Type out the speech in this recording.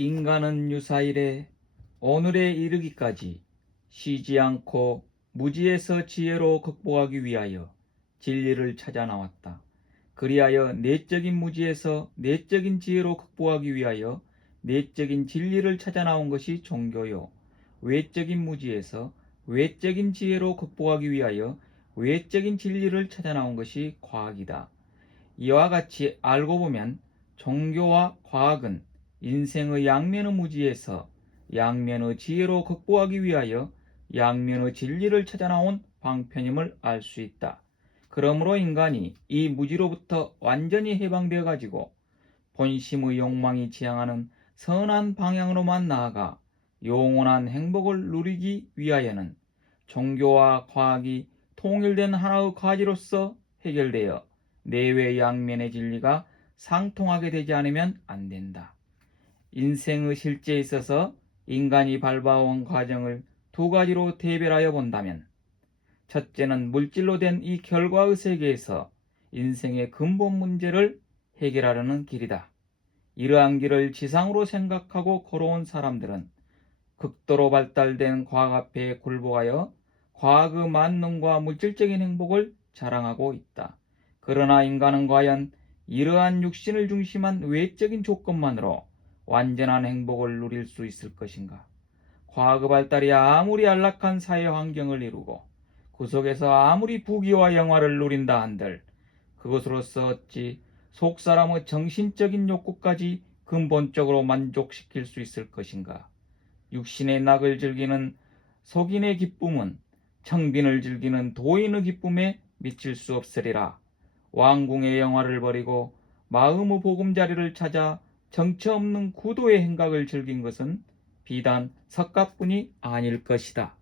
인간은 유사일에 오늘에 이르기까지 쉬지 않고 무지에서 지혜로 극복하기 위하여 진리를 찾아 나왔다. 그리하여 내적인 무지에서 내적인 지혜로 극복하기 위하여 내적인 진리를 찾아 나온 것이 종교요. 외적인 무지에서 외적인 지혜로 극복하기 위하여 외적인 진리를 찾아 나온 것이 과학이다. 이와 같이 알고 보면 종교와 과학은 인생의 양면의 무지에서 양면의 지혜로 극복하기 위하여 양면의 진리를 찾아 나온 방편임을 알 수 있다. 그러므로 인간이 이 무지로부터 완전히 해방되어 가지고 본심의 욕망이 지향하는 선한 방향으로만 나아가 영원한 행복을 누리기 위하여는 종교와 과학이 통일된 하나의 과제로서 해결되어 내외 양면의 진리가 상통하게 되지 않으면 안 된다. 인생의 실제에 있어서 인간이 밟아온 과정을 두 가지로 대별하여 본다면 첫째는 물질로 된 이 결과의 세계에서 인생의 근본 문제를 해결하려는 길이다. 이러한 길을 지상으로 생각하고 걸어온 사람들은 극도로 발달된 과학 앞에 굴복하여 과학의 만능과 물질적인 행복을 자랑하고 있다. 그러나 인간은 과연 이러한 육신을 중심한 외적인 조건만으로 완전한 행복을 누릴 수 있을 것인가? 과학의 발달이 아무리 안락한 사회 환경을 이루고 그 속에서 아무리 부귀와 영화를 누린다 한들 그것으로서 어찌 속 사람의 정신적인 욕구까지 근본적으로 만족시킬 수 있을 것인가? 육신의 낙을 즐기는 속인의 기쁨은 청빈을 즐기는 도인의 기쁨에 미칠 수 없으리라. 왕궁의 영화를 버리고 마음의 보금자리를 찾아 정처 없는 구도의 행각을 즐긴 것은 비단 석가뿐이 아닐 것이다.